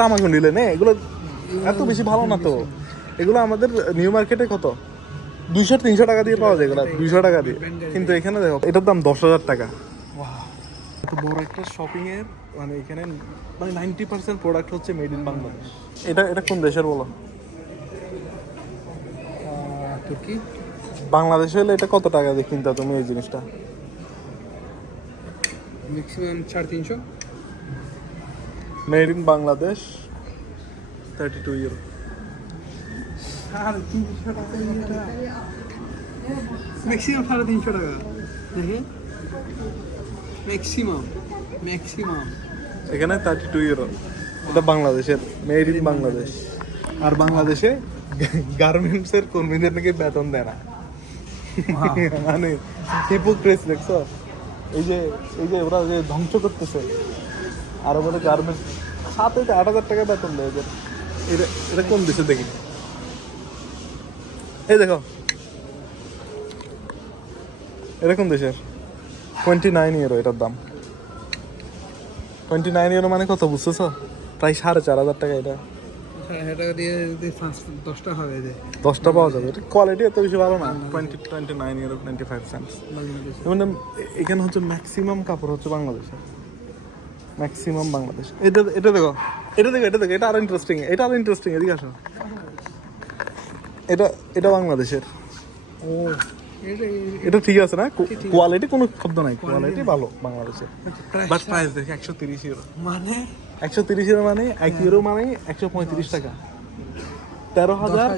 তামাকু নিলে নে, এগুলো এত বেশি ভালো না তো। এগুলো আমাদের নিউ মার্কেটে কত 200-300 টাকা দিয়ে পাওয়া যায়, এগুলো 200 টাকা দিয়ে। কিন্তু এখানে দেখো এটার দাম 10,000 টাকা। এত বড় একটা শপিং এর মানে এখানে মানে 90% প্রোডাক্ট হচ্ছে মেড ইন বাংলাদেশ। এটা এটা কোন দেশের বলো? তুর্কি। বাংলাদেশে হলে এটা কত টাকা দিয়ে কিনতা তুমি এই জিনিসটা? Maximum 350। Made in Bangladesh 32 euro. 350 টাকা ম্যাক্সিমাম 350 টাকা দেখে ম্যাক্সিমাম এখানে 32 ইউরো। এটা বাংলাদেশের মেড ইন বাংলাদেশ। আর বাংলাদেশে গার্মেন্টস এর কর্মীদের নাকি বেতন দেয় না। মানে হিপোক্রেসি দেখছো? এই যে ওরা যে ধ্বংস করতেছে আর ওদের গার্মেন্টস 7,000-8,000 টাকা বেতন দেয় ওদের। এটা কোন দেশে দেখি? এই দেখো এরকম দেশের 29 ইউরো এটার দাম। 29 ইউরো মানে কত বুঝতেছ? প্রায় 4,500 টাকা। এটা 1000 টাকা দিয়ে যদি 10টা হবে যে 10টা পাওয়া যাবে। এটা কোয়ালিটি এত বেশি ভালো না। 29 ইউরো 25 সেন্টস। মানে এখানে হচ্ছে ম্যাক্সিমাম কাপড় হচ্ছে বাংলাদেশের, ম্যাক্সিমাম বাংলাদেশ। এটা দেখো এটা আরো ইন্টারেস্টিং। এদিকে আসো। এটা বাংলাদেশের। ও এটা ঠিক আছে না? কোয়ালিটি কোনো শব্দ নাই, কোয়ালিটি ভালো বাংলাদেশের। বাট প্রাইস দেখে 130 ইউরো। মানে 130 ইউরো মানে 1 ইউরো মানে 135 টাকা। 13,000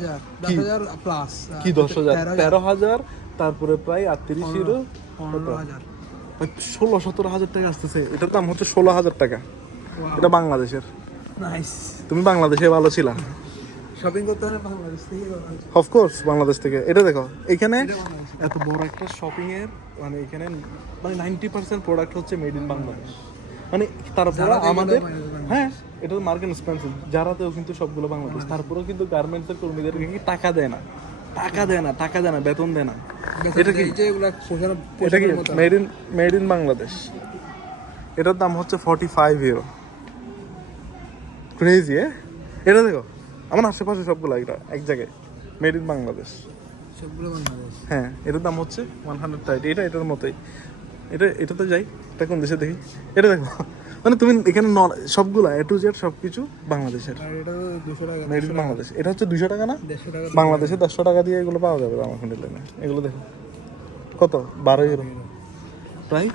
10,000 প্লাস কি 10,000 13,000 তারপরে প্রায় 38 ইউরো 15,000 16-17 টাকা আসতেছে। এটার দাম হচ্ছে 16,000 টাকা। এটা বাংলাদেশের। নাইস। তুমি বাংলাদেশে ভালো ছিলা? শপিং করতে হলে বাংলাদেশ থেকে অফকোর্স বাংলাদেশ থেকে। এটা দেখো এখানে এত বড় একটা শপিং এর মানে এখানে মানে 90% প্রোডাক্ট হচ্ছে মেড ইন বাংলাদেশ। মানে তারপরে আমাদের হ্যাঁ এটা তো মার্কেট এক্সপেন্সিভ, যারাতেও কিন্তু সবগুলো বাংলাদেশ। তারপরেও কিন্তু গার্মেন্টস এর কর্মীদেরকে কি টাকা দেয় না, বেতন দেয় না। এটা কি এটা কি মেড ইন বাংলাদেশ? এটার দাম হচ্ছে 45 ইউরো। ক্রেজি। এটা দেখো আমার আশেপাশে সবগুলো এটা এক জায়গায় মেড ইন বাংলাদেশ, সবগুলো বাংলাদেশ। হ্যাঁ এটার দাম হচ্ছে 130। এটার মতোই। এটাতে যাই। এটা কোন দেশে দেখি? এটা দেখো মানে তুমি এখানে সবগুলো A to Z সবকিছু বাংলাদেশের। এটা 200 টাকা মেড ইন বাংলাদেশ। এটা হচ্ছে 200 টাকা না? 150 টাকা বাংলাদেশে 100 টাকা দিয়ে এগুলো পাওয়া যাবে আমার ফোনে লেনে। এগুলো দেখো কত 12 ইউরো, প্রায়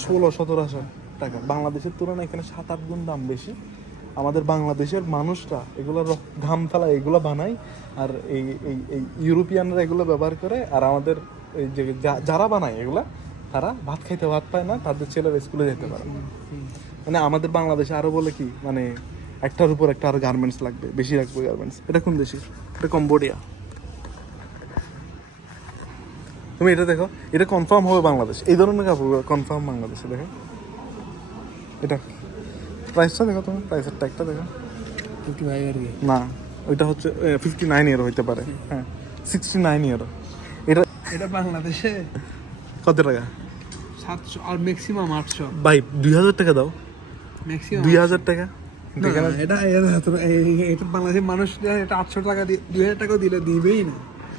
16-17 টাকা। বাংলাদেশের তুলনায় এখানে 7-8 গুণ দাম বেশি। আমাদের বাংলাদেশের মানুষরা এগুলো ঘাম ফেলা এগুলো বানায়, আর এই ইউরোপিয়ানরা এগুলো ব্যবহার করে। আর আমাদের এই যে যারা বানায় এগুলা তারা ভাত পায় না, তাদের ছেলেরা স্কুলে যেতে পারে না। মানে আমাদের বাংলাদেশে আরো বলে কি মানে একটার উপর একটা আরো গার্মেন্টস লাগবে, বেশি রাখবে গার্মেন্টস। এটা কোন দেশে? এটা কম্বোডিয়া। তুমি এটা দেখো, এটা কনফার্ম হবে বাংলাদেশ। এই ধরনের কাপড় কনফার্ম বাংলাদেশে। দেখো এটা প্রাইসটা দেখো, তুমি প্রাইসের ট্যাগটা দেখো। 55 আর কি না ওইটা হচ্ছে 59 ইউরো হইতে পারে। হ্যাঁ 69 ইউরো। এটা বাংলাদেশে কত টাকা? 700 আর ম্যাক্সিমাম 800। ভাই 2,000 টাকা দাও। ম্যাক্সিমাম 2,000 টাকা। এটা বাংলাদেশের মানুষ এটা 800 টাকা দিয়ে 2,000 টাকা দিলে দিবেই না।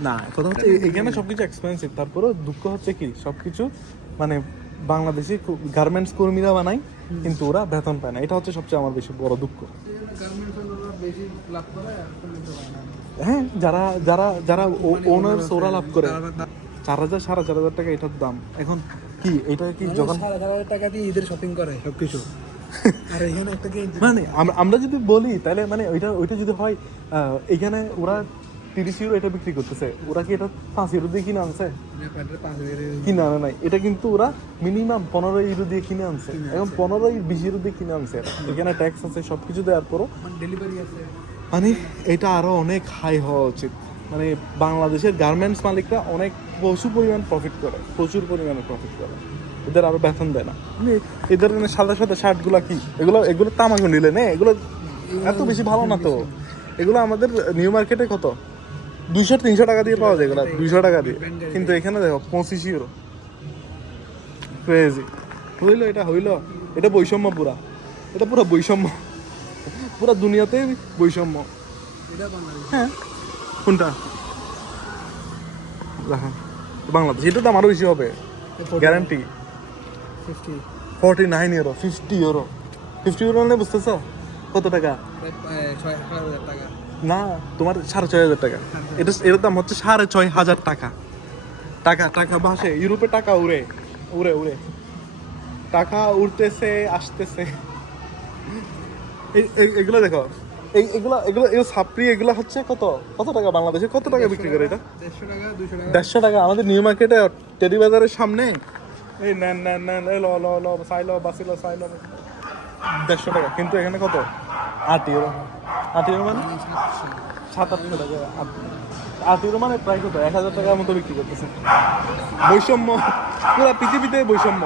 না কথা হচ্ছে এখানে সবকিছু এক্সপেন্সিভ। তারপরেও দুঃখ হচ্ছে কি সবকিছু মানে বাংলাদেশি গার্মেন্টস কর্মীরা বানায় কিন্তু ওরা বেতন পায় না। এটা হচ্ছে সবচেয়ে আমার বেশি বড় দুঃখ। বেশি লাভ করে হ্যাঁ যারা যারা যারা ওনার্স ওরা লাভ করে 4,000-4,500 টাকা এটার দাম। এখন কি এটা কি যখন 4,000 টাকা দিয়ে ঈদের শপিং করে সবকিছু আর এখানে একটা কি মানে আমরা যদি বলি তাহলে মানে ওইটা যদি হয় এখানে ওরা 30 ইউরো এটা বিক্রি করতেছে, ওরা কি এটা 5 ইউরো দিয়ে কিনে আনছে? কিনে আনে নাই। এটা কিন্তু ওরা মিনিমাম 15 ইউরো দিয়ে কিনে আনছে। এখন 15-20 ইউরো দিয়ে কিনে আনছে। এখানে ট্যাক্স আছে সবকিছু দেওয়ার পরও ডেলিভারি আছে। মানে এটা আরো অনেক হাই হওয়া উচিত। মানে বাংলাদেশের গার্মেন্টস মালিকরা অনেক প্রচুর পরিমাণে প্রফিট করে। এদের আরো বেতন দেয় না। মানে এদের সাদা শার্টগুলা কি এগুলো তামাকু নিলে নে, এগুলো এত বেশি ভালো না তো। এগুলো আমাদের নিউ মার্কেটে কত 200-300 টাকা দিয়ে পাওয়া যায়, এগুলো 200 টাকা দিয়ে। কিন্তু এখানে দেখো 25 ইউরো। ক্রেজি। এটা বৈষম্য পুরা। এটা পুরো বৈষম্য। পুরো দুনিয়াতে বৈষম্য। এটা বাংলাদেশ। হ্যাঁ, কোনটা দেখেন বাংলাদেশ, এটার দাম আরো বেশি হবে গ্যারান্টি। 50 49 ইউরো, 50 ইউরো, 50 ইউরো মানে বুঝতেছো কত টাকা? 6,000 টাকা। না, তোমার 6,500 টাকা। এটা এর দাম হচ্ছে 6,500 টাকা। টাকা টাকা ভাসে, ইউরোপে টাকা উড়ে উড়ে উড়ে, টাকা উড়তেছে আসতেছে। এগুলো দেখো, এগুলো এগুলো এগুলো সাপ্রি, এগুলো হচ্ছে কত কত টাকা বাংলাদেশে, কত টাকা বিক্রি করে এটা? 150 টাকা, 200 টাকা। 150 টাকা আমাদের নিউ মার্কেটে টেডি বাজারের সামনে। এই নেন নেন নেন, এই ল ল ল সাইলো বাসিলো সাইলো, 150 টাকা। কিন্তু এখানে কত? 8 ইউরো। 8 ইউরো মানে 7-8 টাকা। 8 ইউরো মানে প্রায় কত? 1,000 টাকার মতো বিক্রি করতেছে। বৈষম্য, পুরো পৃথিবীতে বৈষম্য।